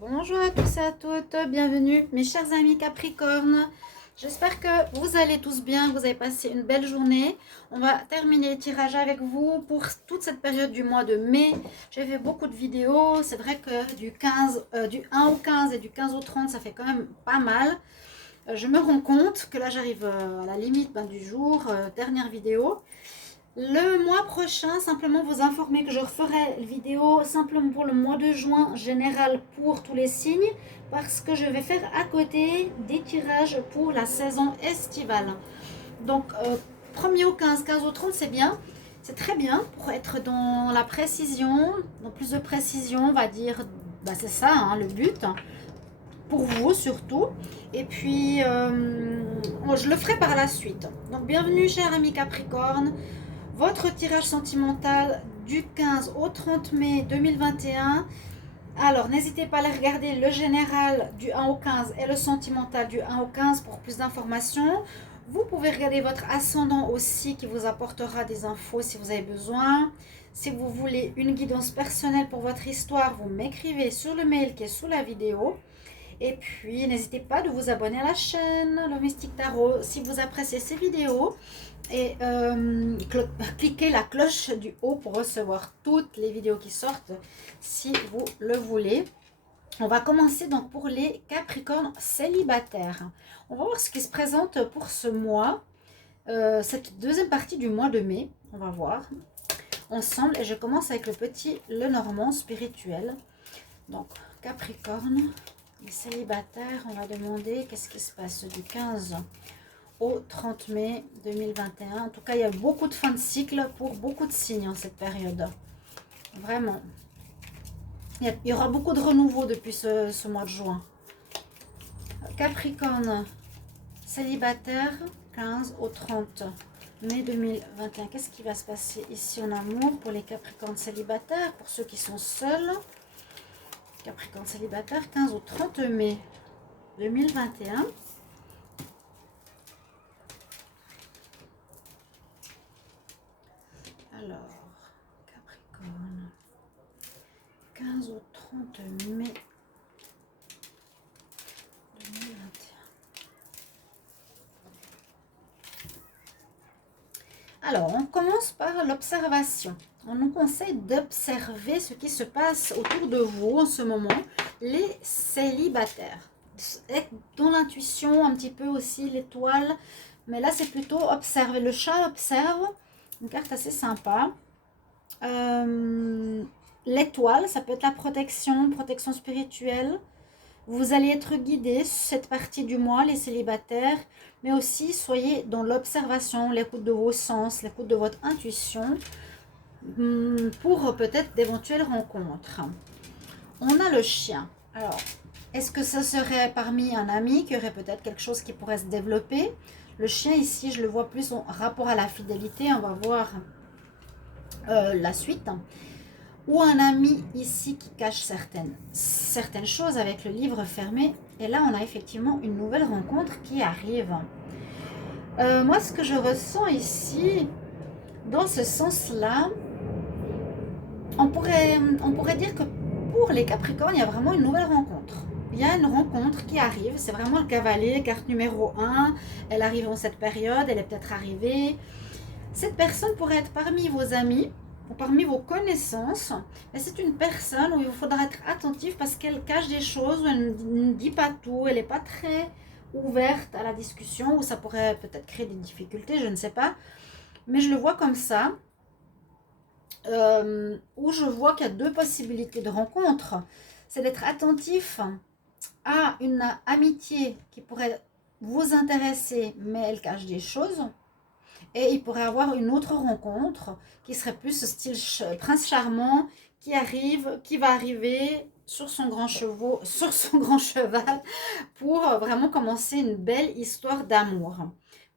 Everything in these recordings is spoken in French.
Bonjour à tous et à toutes, bienvenue mes chers amis Capricorne. J'espère que vous allez tous bien, que vous avez passé une belle journée. On va terminer le tirage avec vous pour toute cette période du mois de mai. J'ai fait beaucoup de vidéos, c'est vrai que du 1 au 15 et du 15 au 30, ça fait quand même pas mal. Je me rends compte que là j'arrive à la limite du jour, dernière vidéo. Le mois prochain, simplement vous informer que je referai une vidéo simplement pour le mois de juin général pour tous les signes parce que je vais faire à côté des tirages pour la saison estivale. Donc 1er au 15, 15 au 30 c'est bien, c'est très bien pour être dans la précision, dans plus de précision on va dire, c'est ça hein, le but pour vous surtout. Et puis je le ferai par la suite. Donc bienvenue chers amis Capricorne. Votre tirage sentimental du 15 au 30 mai 2021. Alors, n'hésitez pas à aller regarder le général du 1 au 15 et le sentimental du 1 au 15 pour plus d'informations. Vous pouvez regarder votre ascendant aussi qui vous apportera des infos si vous avez besoin. Si vous voulez une guidance personnelle pour votre histoire, vous m'écrivez sur le mail qui est sous la vidéo. Et puis, n'hésitez pas de vous abonner à la chaîne Le Mystique Tarot si vous appréciez ces vidéos. Et cliquez la cloche du haut pour recevoir toutes les vidéos qui sortent si vous le voulez. On va commencer donc pour les Capricornes célibataires. On va voir ce qui se présente pour ce mois, cette deuxième partie du mois de mai. On va voir ensemble et je commence avec le petit Lenormand spirituel. Donc Capricorne, les célibataires, on va demander qu'est-ce qui se passe du 15 au 30 mai 2021. En tout cas, il y a beaucoup de fin de cycle pour beaucoup de signes en cette période. Vraiment. Il y aura beaucoup de renouveau depuis ce mois de juin. Capricorne, célibataire, 15 au 30 mai 2021. Qu'est-ce qui va se passer ici en amour pour les Capricornes célibataires, pour ceux qui sont seuls? Capricorne célibataire, 15 au 30 mai 2021. Alors, Capricorne, 15 au 30 mai 2021. Alors, on commence par l'observation. On nous conseille d'observer ce qui se passe autour de vous en ce moment, les célibataires. Être dans l'intuition, un petit peu aussi l'étoile, mais là c'est plutôt observer. Le chat observe, une carte assez sympa. L'étoile, ça peut être la protection spirituelle. Vous allez être guidé cette partie du mois, les célibataires, mais aussi soyez dans l'observation, l'écoute de vos sens, l'écoute de votre intuition pour peut-être d'éventuelles rencontres. On a le chien. Alors, est-ce que ce serait parmi un ami qui aurait peut-être quelque chose qui pourrait se développer? Le chien ici, je le vois plus en rapport à la fidélité. On va voir la suite. Ou un ami ici qui cache certaines choses avec le livre fermé. Et là, on a effectivement une nouvelle rencontre qui arrive. Moi, ce que je ressens ici, dans ce sens-là, on pourrait dire que pour les Capricornes, il y a vraiment une nouvelle rencontre. Il y a une rencontre qui arrive, c'est vraiment le cavalier, carte numéro 1. Elle arrive en cette période, elle est peut-être arrivée. Cette personne pourrait être parmi vos amis, ou parmi vos connaissances, mais c'est une personne où il faudra être attentif parce qu'elle cache des choses, où elle ne dit pas tout, elle n'est pas très ouverte à la discussion, ou ça pourrait peut-être créer des difficultés, je ne sais pas. Mais je le vois comme ça, où je vois qu'il y a deux possibilités de rencontre. C'est d'être attentif à une amitié qui pourrait vous intéresser, mais elle cache des choses. Et il pourrait avoir une autre rencontre qui serait plus style prince charmant qui va arriver sur son grand cheval pour vraiment commencer une belle histoire d'amour.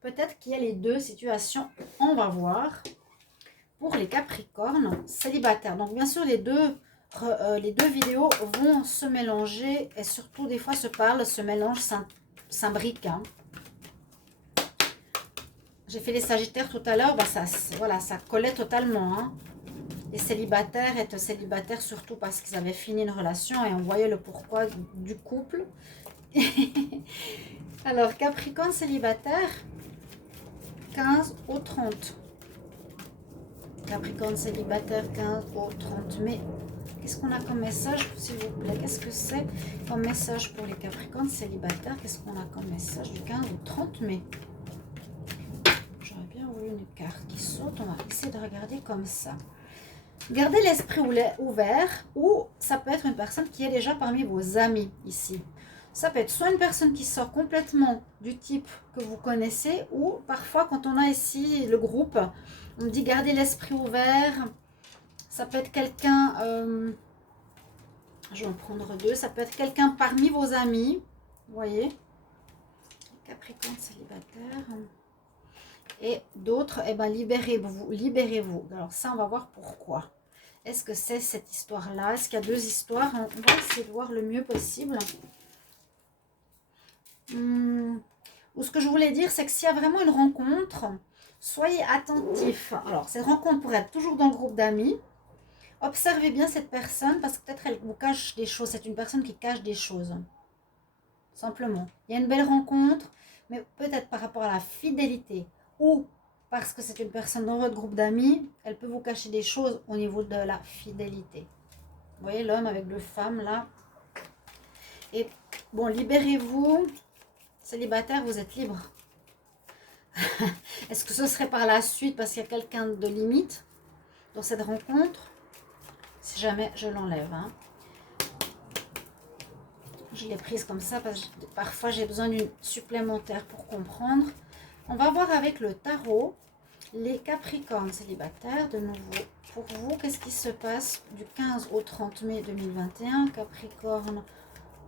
Peut-être qu'il y a les deux situations, on va voir. Pour les Capricornes célibataires. Donc bien sûr les deux vidéos vont se mélanger et surtout des fois se mélangent, s'imbriquent. Hein. J'ai fait les Sagittaires tout à l'heure, voilà, ça collait totalement. Hein. Les célibataires étaient célibataires surtout parce qu'ils avaient fini une relation et on voyait le pourquoi du couple. Alors, Capricorne célibataire, 15 au 30. Capricorne célibataire, 15 au 30 mai. Qu'est-ce qu'on a comme message, s'il vous plaît? Qu'est-ce que c'est comme message pour les Capricornes célibataires? Qu'est-ce qu'on a comme message du 15 au 30 mai? J'aurais bien voulu une carte qui saute. On va essayer de regarder comme ça. Gardez l'esprit ouvert, ou ça peut être une personne qui est déjà parmi vos amis ici. Ça peut être soit une personne qui sort complètement du type que vous connaissez, ou parfois quand on a ici le groupe, on me dit gardez l'esprit ouvert. Ça peut être quelqu'un, je vais en prendre deux, ça peut être quelqu'un parmi vos amis, vous voyez, Capricorne célibataire. Et d'autres, eh ben, libérez-vous, libérez-vous. Alors ça, on va voir pourquoi. Est-ce que c'est cette histoire-là? Est-ce qu'il y a deux histoires? On va essayer de voir le mieux possible. Ou ce que je voulais dire, c'est que s'il y a vraiment une rencontre, soyez attentifs. Alors, cette rencontre pourrait être toujours dans le groupe d'amis. Observez bien cette personne parce que peut-être elle vous cache des choses. C'est une personne qui cache des choses. Simplement. Il y a une belle rencontre, mais peut-être par rapport à la fidélité. Ou parce que c'est une personne dans votre groupe d'amis, elle peut vous cacher des choses au niveau de la fidélité. Vous voyez l'homme avec deux femmes là. Et bon, libérez-vous. Célibataire, vous êtes libre. Est-ce que ce serait par la suite parce qu'il y a quelqu'un de limite dans cette rencontre? Si jamais je l'enlève. Hein. Je l'ai prise comme ça parce que parfois j'ai besoin d'une supplémentaire pour comprendre. On va voir avec le tarot les Capricornes célibataires. De nouveau, pour vous, qu'est-ce qui se passe du 15 au 30 mai 2021? Capricorne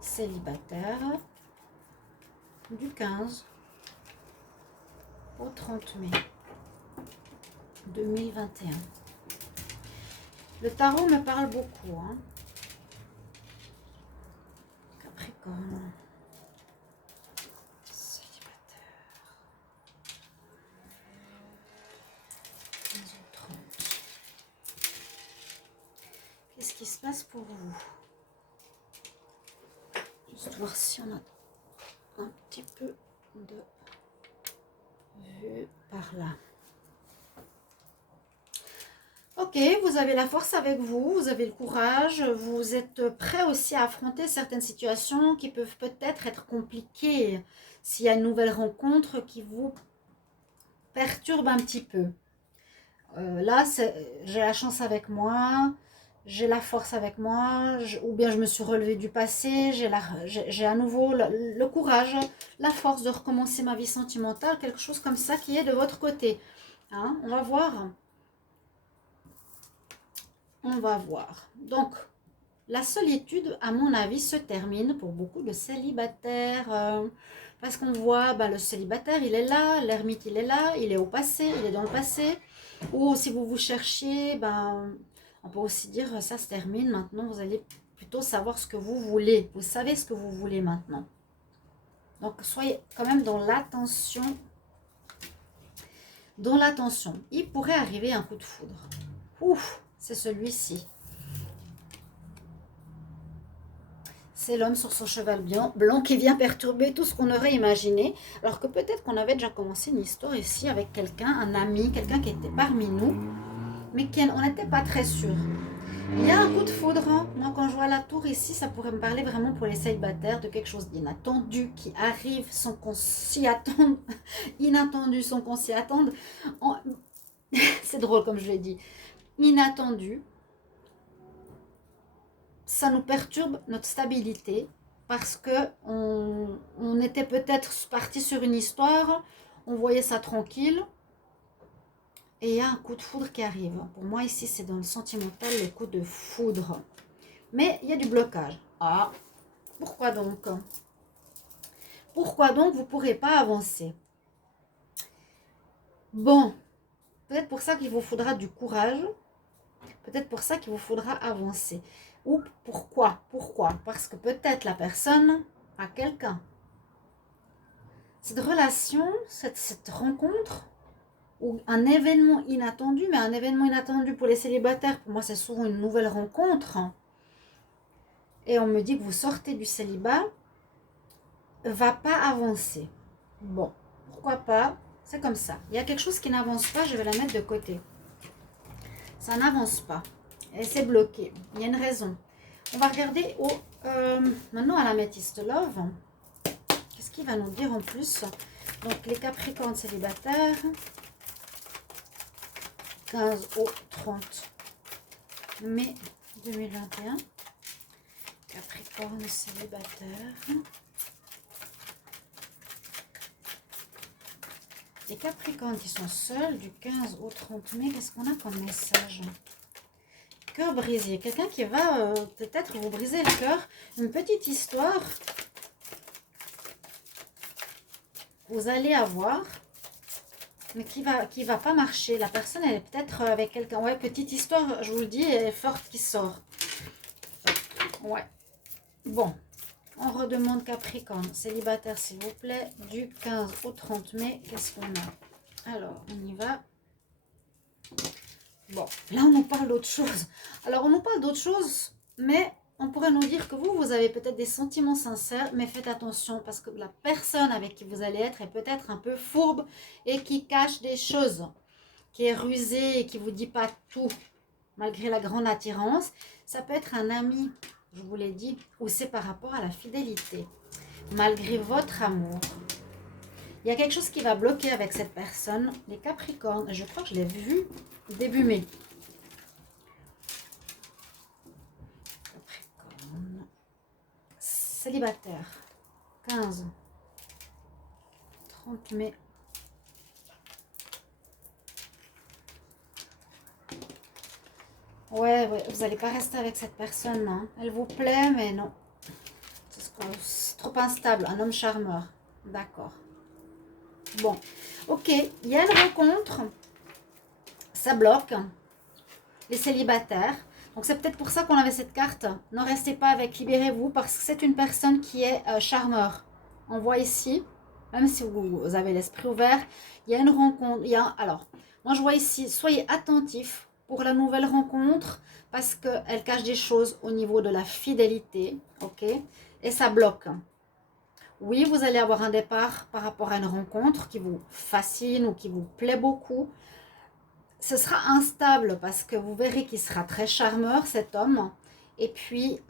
célibataire. Du 15 au 30 mai 2021. Le tarot me parle beaucoup. Hein. Capricorne. Célibataire. 15 au 30. Qu'est-ce qui se passe pour vous? Juste voir si on a un petit peu de vue par là. Ok, vous avez la force avec vous, vous avez le courage, vous êtes prêt aussi à affronter certaines situations qui peuvent peut-être être compliquées s'il y a une nouvelle rencontre qui vous perturbe un petit peu. Là, j'ai la chance avec moi, j'ai la force avec moi, ou bien je me suis relevée du passé, j'ai à nouveau le courage, la force de recommencer ma vie sentimentale, quelque chose comme ça qui est de votre côté. Hein, on va voir. On va voir. Donc, la solitude, à mon avis, se termine pour beaucoup de célibataires. Parce qu'on voit, le célibataire, il est là, l'ermite, il est là, il est au passé, il est dans le passé. Ou si vous vous cherchiez, on peut aussi dire, ça se termine, maintenant vous allez plutôt savoir ce que vous voulez. Vous savez ce que vous voulez maintenant. Donc, soyez quand même dans l'attention. Dans l'attention. Il pourrait arriver un coup de foudre. Ouf! C'est celui-ci. C'est l'homme sur son cheval blanc qui vient perturber tout ce qu'on aurait imaginé. Alors que peut-être qu'on avait déjà commencé une histoire ici avec quelqu'un, un ami, quelqu'un qui était parmi nous, mais on n'était pas très sûr. Il y a un coup de foudre. Hein. Moi, quand je vois la tour ici, ça pourrait me parler vraiment pour les célibataires de quelque chose d'inattendu qui arrive sans qu'on s'y attende. Inattendu sans qu'on s'y attende. C'est drôle comme je l'ai dit. Inattendu, ça nous perturbe notre stabilité parce que on était peut-être parti sur une histoire, on voyait ça tranquille et il y a un coup de foudre qui arrive. Pour moi ici c'est dans le sentimental le coup de foudre, mais il y a du blocage. Ah, pourquoi donc? Pourquoi donc vous ne pourrez pas avancer? Bon, peut-être pour ça qu'il vous faudra du courage. Peut-être pour ça qu'il vous faudra avancer. Ou pourquoi? Pourquoi? Parce que peut-être la personne a quelqu'un. Cette relation, cette rencontre, ou un événement inattendu, mais un événement inattendu pour les célibataires, pour moi c'est souvent une nouvelle rencontre. Et on me dit que vous sortez du célibat, va pas avancer. Bon, pourquoi pas, c'est comme ça. Il y a quelque chose qui n'avance pas, je vais la mettre de côté. Ça n'avance pas. Et c'est bloqué. Il y a une raison. On va regarder maintenant à l'améthyste love. Qu'est-ce qu'il va nous dire en plus? Donc les Capricornes célibataires. 15 au 30 mai 2021. Capricorne célibataire. Les Capricornes qui sont seuls du 15 au 30 mai, qu'est-ce qu'on a comme message? Cœur brisé. Quelqu'un qui va peut-être vous briser le cœur. Une petite histoire. Vous allez avoir, mais qui va pas marcher. La personne, elle est peut-être avec quelqu'un. Ouais, petite histoire, je vous le dis, elle est forte qui sort. Ouais. Bon. On redemande Capricorne, célibataire s'il vous plaît, du 15 au 30 mai, qu'est-ce qu'on a? Alors, on y va. Bon, là on nous parle d'autre chose. Alors, on nous parle d'autre chose, mais on pourrait nous dire que vous avez peut-être des sentiments sincères, mais faites attention parce que la personne avec qui vous allez être est peut-être un peu fourbe et qui cache des choses, qui est rusée et qui ne vous dit pas tout, malgré la grande attirance. Ça peut être un ami, je vous l'ai dit, ou c'est par rapport à la fidélité. Malgré votre amour, il y a quelque chose qui va bloquer avec cette personne. Les Capricornes, je crois que je l'ai vu début mai. Capricorne, célibataire, 15, 30 mai. Ouais, vous n'allez pas rester avec cette personne, hein. Elle vous plaît, mais non. C'est trop instable, un homme charmeur. D'accord. Bon, ok, il y a une rencontre, ça bloque, les célibataires. Donc c'est peut-être pour ça qu'on avait cette carte. Ne restez pas avec, libérez-vous, parce que c'est une personne qui est charmeur. On voit ici, même si vous avez l'esprit ouvert, il y a une rencontre. Alors, moi je vois ici, soyez attentifs pour la nouvelle rencontre, parce qu'elle cache des choses au niveau de la fidélité, ok? Et ça bloque. Oui, vous allez avoir un départ par rapport à une rencontre qui vous fascine ou qui vous plaît beaucoup. Ce sera instable parce que vous verrez qu'il sera très charmeur, cet homme. Et puis,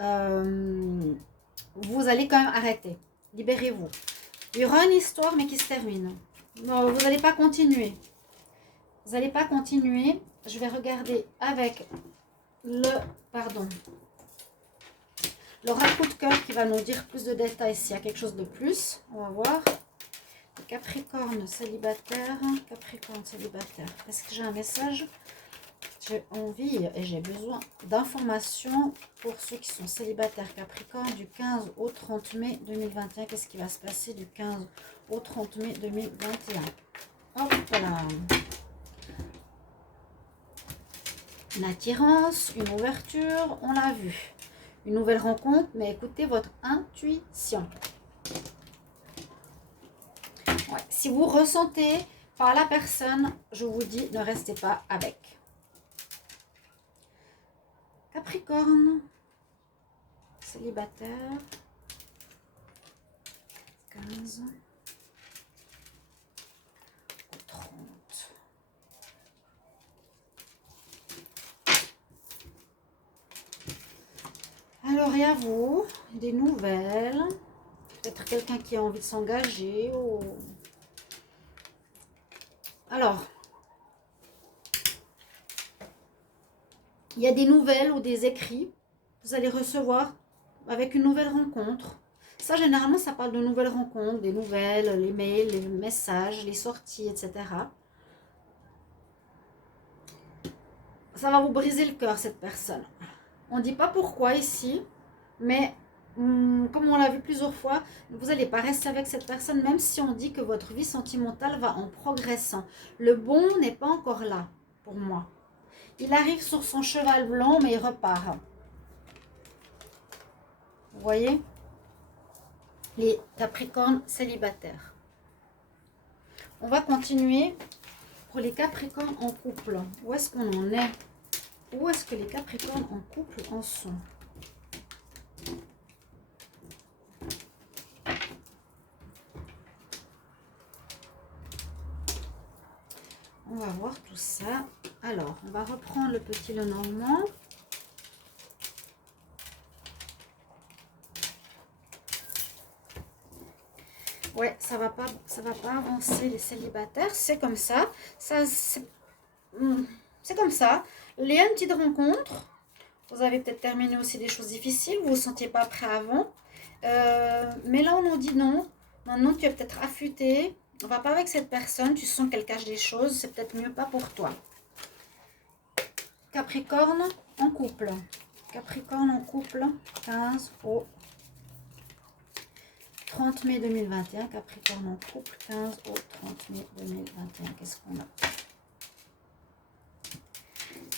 vous allez quand même arrêter. Libérez-vous. Il y aura une histoire, mais qui se termine. Non, vous n'allez pas continuer. Vous n'allez pas continuer. Je vais regarder avec l'oracle de cœur qui va nous dire plus de détails s'il y a quelque chose de plus. On va voir. Capricorne célibataire. Capricorne célibataire. Est-ce que j'ai un message? J'ai envie et j'ai besoin d'informations pour ceux qui sont célibataires Capricorne du 15 au 30 mai 2021. Qu'est-ce qui va se passer du 15 au 30 mai 2021? Hop là. Une attirance, une ouverture, on l'a vu. Une nouvelle rencontre, mais écoutez votre intuition. Ouais. Si vous ressentez par la personne, je vous dis, ne restez pas avec. Capricorne, célibataire, 15 au 30. Alors, et à vous, des nouvelles, peut-être quelqu'un qui a envie de s'engager. Ou... Alors, il y a des nouvelles ou des écrits que vous allez recevoir avec une nouvelle rencontre. Ça, généralement, ça parle de nouvelles rencontres, des nouvelles, les mails, les messages, les sorties, etc. Ça va vous briser le cœur, cette personne. On ne dit pas pourquoi ici, mais comme on l'a vu plusieurs fois, vous n'allez pas rester avec cette personne, même si on dit que votre vie sentimentale va en progressant. Le bon n'est pas encore là, pour moi. Il arrive sur son cheval blanc, mais il repart. Vous voyez? Les Capricornes célibataires. On va continuer. Pour les Capricornes en couple, où est-ce qu'on en est? Où est-ce que les Capricornes en couple en sont? On va voir tout ça. Alors, on va reprendre le petit Lenormand. Ouais, ça va pas avancer les célibataires. C'est comme ça. C'est comme ça. Il y a une petite rencontre. Vous avez peut-être terminé aussi des choses difficiles. Vous ne vous sentiez pas prêt avant. Mais là, on nous dit non. Maintenant, tu es peut-être affûté. On va pas avec cette personne. Tu sens qu'elle cache des choses. C'est peut-être mieux pas pour toi. Capricorne en couple. Capricorne en couple. 15 au 30 mai 2021. Capricorne en couple. 15 au 30 mai 2021. Qu'est-ce qu'on a?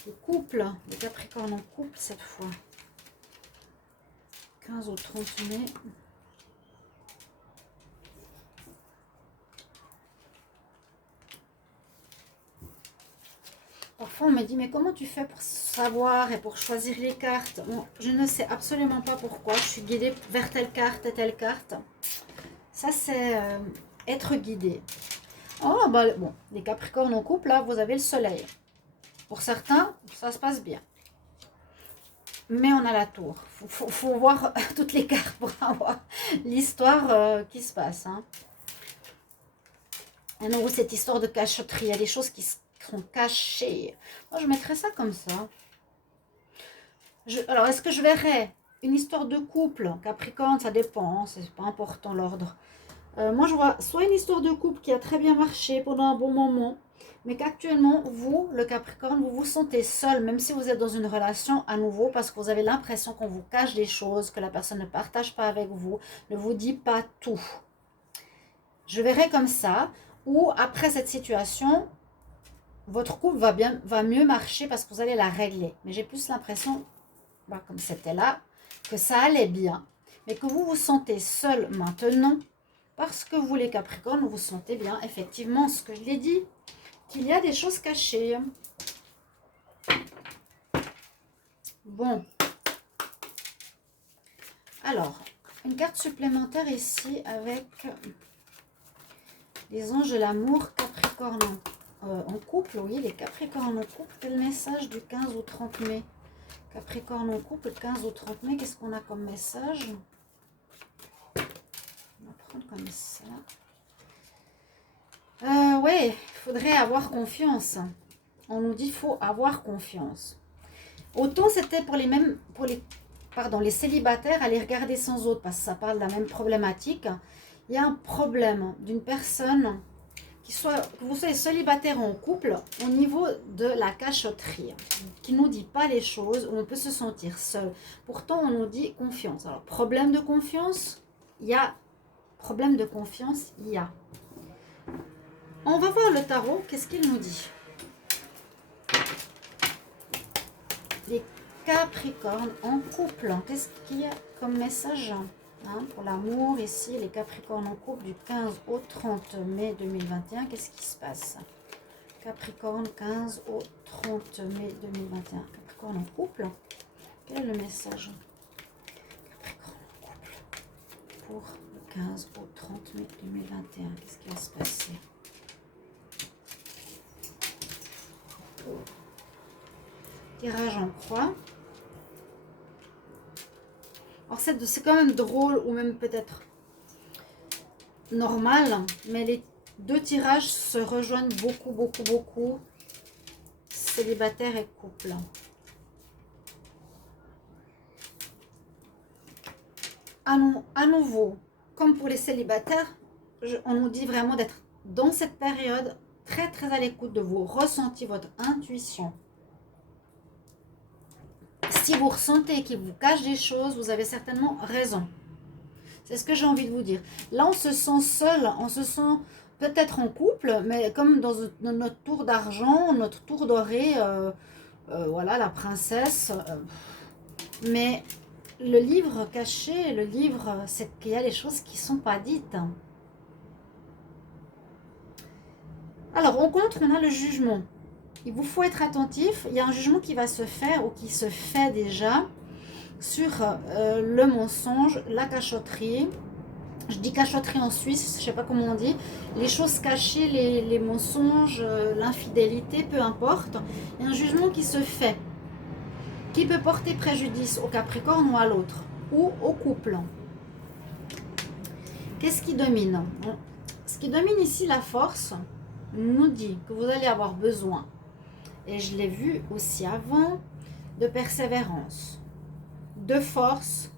Le couple. Le Capricorne en couple cette fois. 15 au 30 mai. Parfois, on me dit, mais comment tu fais pour savoir et pour choisir les cartes? Bon, je ne sais absolument pas pourquoi. Je suis guidée vers telle carte et telle carte. Ça, c'est être guidée. Oh, bah, bon, les Capricornes en couple, là, vous avez le soleil. Pour certains, ça se passe bien. Mais on a la tour. Faut voir toutes les cartes pour avoir l'histoire qui se passe. Hein. À nouveau, cette histoire de cachotterie. Il y a des choses qui sont cachées. Moi, je mettrais ça comme ça. Alors, est-ce que je verrais une histoire de couple? Capricorne, ça dépend. Hein, c'est pas important l'ordre. Moi, je vois soit une histoire de couple qui a très bien marché pendant un bon moment, mais qu'actuellement, vous, le Capricorne, vous vous sentez seul, même si vous êtes dans une relation à nouveau, parce que vous avez l'impression qu'on vous cache des choses, que la personne ne partage pas avec vous, ne vous dit pas tout. Je verrai comme ça, ou après cette situation, votre couple va mieux marcher parce que vous allez la régler. Mais j'ai plus l'impression, comme c'était là, que ça allait bien, mais que vous vous sentez seul maintenant, parce que vous, les Capricornes, vous sentez bien, effectivement, ce que je l'ai dit, qu'il y a des choses cachées. Bon. Alors, une carte supplémentaire ici avec les anges de l'amour Capricorne en couple. Oui, les Capricornes en couple. Quel message du 15 au 30 mai? Capricorne en couple, 15 au 30 mai. Qu'est-ce qu'on a comme message? On va prendre comme ça. Ouais, il faudrait avoir confiance. On nous dit qu'il faut avoir confiance. Autant c'était pour les célibataires, à les regarder sans autre, parce que ça parle de la même problématique. Il y a un problème d'une personne, que vous soyez célibataire ou en couple, au niveau de la cachotterie, qui ne nous dit pas les choses, où on peut se sentir seul. Pourtant, on nous dit confiance. Alors, problème de confiance, il y a. Problème de confiance, il y a. On va voir le tarot, qu'est-ce qu'il nous dit? Les Capricornes en couple, qu'est-ce qu'il y a comme message pour l'amour ici, les Capricornes en couple du 15 au 30 mai 2021, qu'est-ce qui se passe? Capricorne 15 au 30 mai 2021, Capricorne en couple, quel est le message? Capricorne en couple pour le 15 au 30 mai 2021, qu'est-ce qui va se passer? Tirage en croix. Alors c'est quand même drôle ou même peut-être normal, mais les deux tirages se rejoignent beaucoup. Célibataire et couple. À nouveau, comme pour les célibataires, on nous dit vraiment d'être dans cette période très à l'écoute de vos ressentis, votre intuition. Si vous ressentez qu'il vous cache des choses, vous avez certainement raison. C'est ce que j'ai envie de vous dire. Là, on se sent seul, on se sent peut-être en couple, mais comme dans notre tour d'argent, notre tour doré, voilà, la princesse. Mais le livre caché, le livre, c'est qu'il y a des choses qui ne sont pas dites. Alors, au contre, on a le jugement. Il vous faut être attentif. Il y a un jugement qui va se faire ou qui se fait déjà sur le mensonge, la cachotterie. Je dis cachotterie en Suisse, je ne sais pas comment on dit. Les choses cachées, les mensonges, l'infidélité, peu importe. Il y a un jugement qui se fait, qui peut porter préjudice au Capricorne ou à l'autre, ou au couple. Qu'est-ce qui domine? Ce qui domine ici, la force, nous dit que vous allez avoir besoin, et je l'ai vu aussi avant, de persévérance, de force,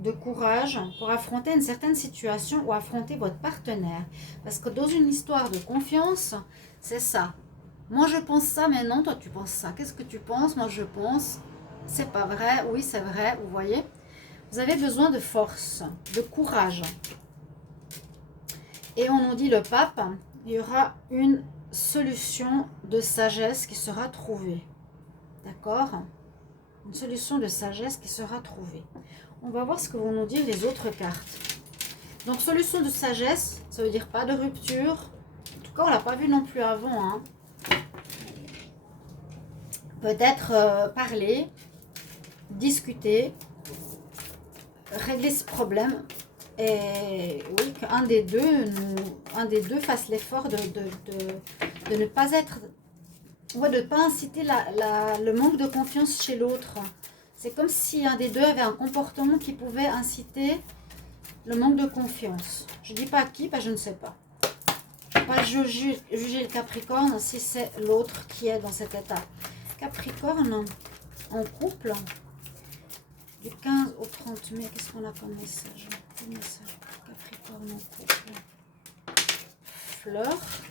de courage pour affronter une certaine situation ou affronter votre partenaire. Parce que dans une histoire de confiance, c'est ça. Moi je pense ça, mais non, toi tu penses ça. Qu'est-ce que tu penses? Moi je pense, c'est pas vrai, oui c'est vrai, vous voyez. Vous avez besoin de force, de courage. Et on nous dit le pape, il y aura une solution de sagesse qui sera trouvée. D'accord? Une solution de sagesse qui sera trouvée. On va voir ce que vont nous dire les autres cartes. Donc, solution de sagesse, ça veut dire pas de rupture. En tout cas, on ne l'a pas vu non plus avant. Hein. Peut-être parler, discuter, régler ce problème. Et oui, qu'un des deux fasse l'effort de ne pas être... Ouais, de ne pas inciter le manque de confiance chez l'autre. C'est comme si un des deux avait un comportement qui pouvait inciter le manque de confiance. Je ne dis pas qui, parce que je ne sais pas. Je ne vais pas juger le Capricorne si c'est l'autre qui est dans cet état. Capricorne, en couple, du 15 au 30 mai, qu'est-ce qu'on a comme message? Capricorne en couple. Flirt.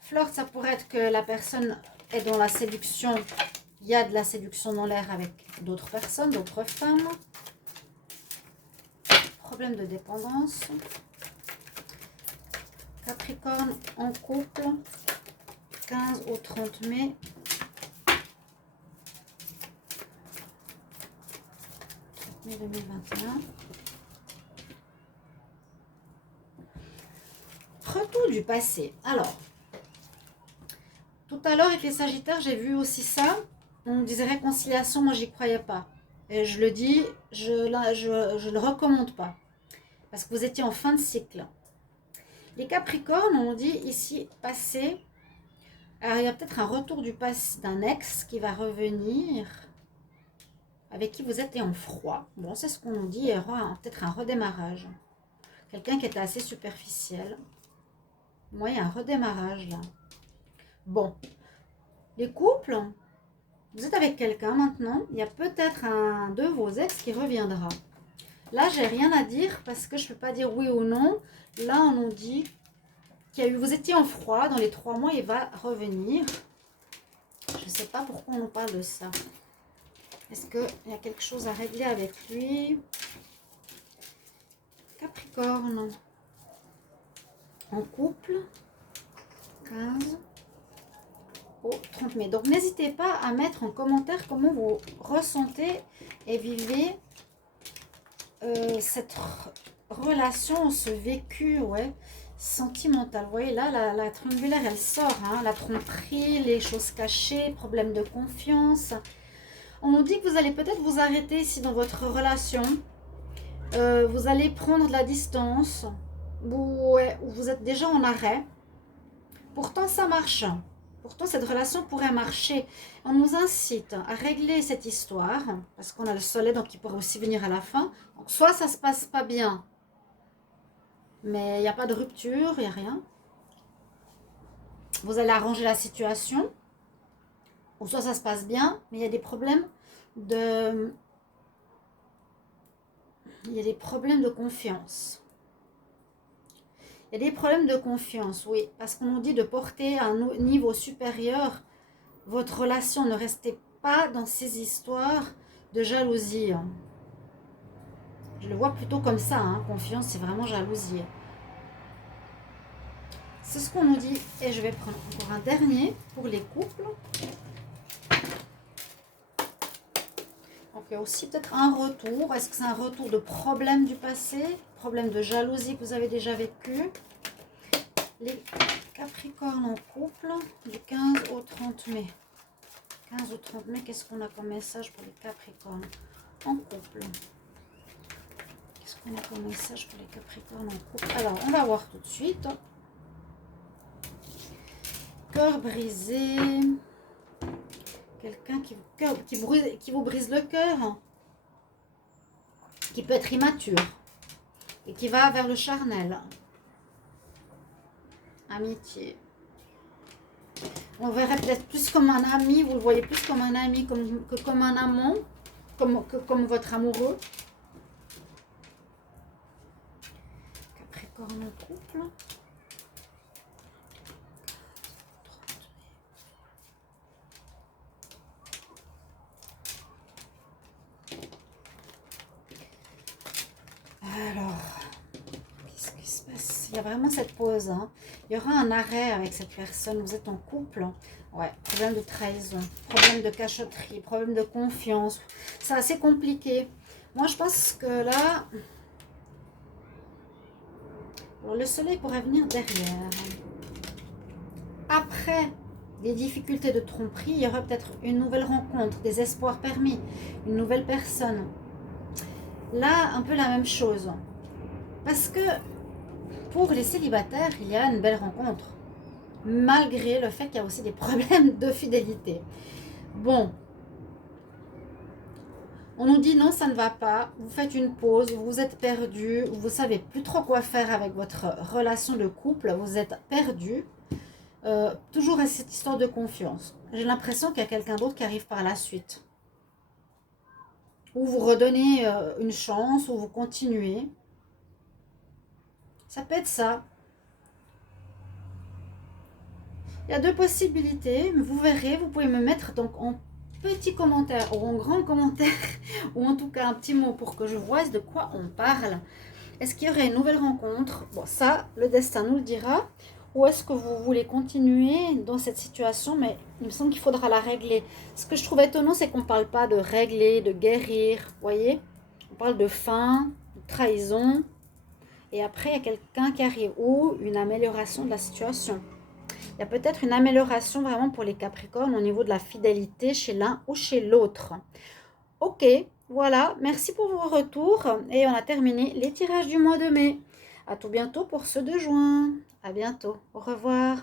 Flirt, ça pourrait être que la personne est dans la séduction. Il y a de la séduction dans l'air avec d'autres personnes, d'autres femmes. Problème de dépendance. Capricorne en couple, 15 au 30 mai. Mai 2021. Retour du passé. Alors, tout à l'heure avec les Sagittaires, j'ai vu aussi ça. On disait réconciliation, moi j'y croyais pas. Et je le dis, je le recommande pas. Parce que vous étiez en fin de cycle. Les Capricornes, on dit ici passé. Alors il y a peut-être un retour du passé d'un ex qui va revenir. Avec qui vous êtes en froid. Bon, c'est ce qu'on nous dit. Il y aura peut-être un redémarrage. Quelqu'un qui était assez superficiel. Moi, il y a un redémarrage là. Bon. Les couples, vous êtes avec quelqu'un maintenant. Il y a peut-être un de vos ex qui reviendra. Là, j'ai rien à dire parce que je ne peux pas dire oui ou non. Là, on nous dit qu'il y a eu, vous étiez en froid. Dans les 3 mois, il va revenir. Je ne sais pas pourquoi on nous parle de ça. Est-ce qu'il y a quelque chose à régler avec lui? Capricorne. En couple. 15 au 30 mai. Donc, n'hésitez pas à mettre en commentaire comment vous ressentez et vivez cette relation, ce vécu, ouais, sentimental. Vous voyez, là, la triangulaire, elle sort. Hein, la tromperie, les choses cachées, problème de confiance. On nous dit que vous allez peut-être vous arrêter ici dans votre relation. Vous allez prendre de la distance. Ouais, vous êtes déjà en arrêt. Pourtant, ça marche. Pourtant, cette relation pourrait marcher. On nous incite à régler cette histoire. Parce qu'on a le soleil, donc il pourrait aussi venir à la fin. Donc, soit ça ne se passe pas bien. Mais il n'y a pas de rupture, il n'y a rien. Vous allez arranger la situation. Ou soit ça se passe bien, mais il y a des problèmes de... Il y a des problèmes de confiance. Il y a des problèmes de confiance, oui. Parce qu'on nous dit de porter à un niveau supérieur votre relation. Ne restez pas dans ces histoires de jalousie. Je le vois plutôt comme ça. Hein. Confiance, c'est vraiment jalousie. C'est ce qu'on nous dit. Et je vais prendre encore un dernier pour les couples. Donc, il y a aussi peut-être un retour. Est-ce que c'est un retour de problème du passé? Problème de jalousie que vous avez déjà vécu? Les Capricornes en couple du 15 au 30 mai. 15 au 30 mai, qu'est-ce qu'on a comme message pour les Capricornes en couple? Qu'est-ce qu'on a comme message pour les Capricornes en couple? Alors, on va voir tout de suite. Cœur brisé. Quelqu'un qui vous brise le cœur. Qui peut être immature. Et qui va vers le charnel. Amitié. On verrait peut-être plus comme un ami, vous le voyez plus comme un ami que comme un amant, comme votre amoureux. Capricorne en couple. Alors, qu'est-ce qui se passe? Il y a vraiment cette pause, hein. Il y aura un arrêt avec cette personne. Vous êtes en couple. Ouais, problème de trahison, problème de cachotterie, problème de confiance. C'est assez compliqué. Moi, je pense que là... Alors, le soleil pourrait venir derrière. Après des difficultés de tromperie, il y aura peut-être une nouvelle rencontre, des espoirs permis, une nouvelle personne. Là, un peu la même chose. Parce que pour les célibataires, il y a une belle rencontre. Malgré le fait qu'il y a aussi des problèmes de fidélité. Bon. On nous dit non, ça ne va pas. Vous faites une pause, vous êtes perdu, vous ne savez plus trop quoi faire avec votre relation de couple. Vous êtes perdu. Toujours à cette histoire de confiance. J'ai l'impression qu'il y a quelqu'un d'autre qui arrive par la suite. Ou vous redonnez une chance, ou vous continuez. Ça peut être ça. Il y a deux possibilités. Vous verrez, vous pouvez me mettre donc en petit commentaire ou en grand commentaire, ou en tout cas un petit mot pour que je vois de quoi on parle. Est-ce qu'il y aurait une nouvelle rencontre? Bon, ça, le destin nous le dira. Ou est-ce que vous voulez continuer dans cette situation? Mais il me semble qu'il faudra la régler. Ce que je trouve étonnant, c'est qu'on ne parle pas de régler, de guérir. Vous voyez? On parle de fin, de trahison. Et après, il y a quelqu'un qui arrive. Ou une amélioration de la situation. Il y a peut-être une amélioration vraiment pour les Capricornes au niveau de la fidélité chez l'un ou chez l'autre. Ok, voilà. Merci pour vos retours. Et on a terminé les tirages du mois de mai. À tout bientôt pour ceux de juin. À bientôt. Au revoir.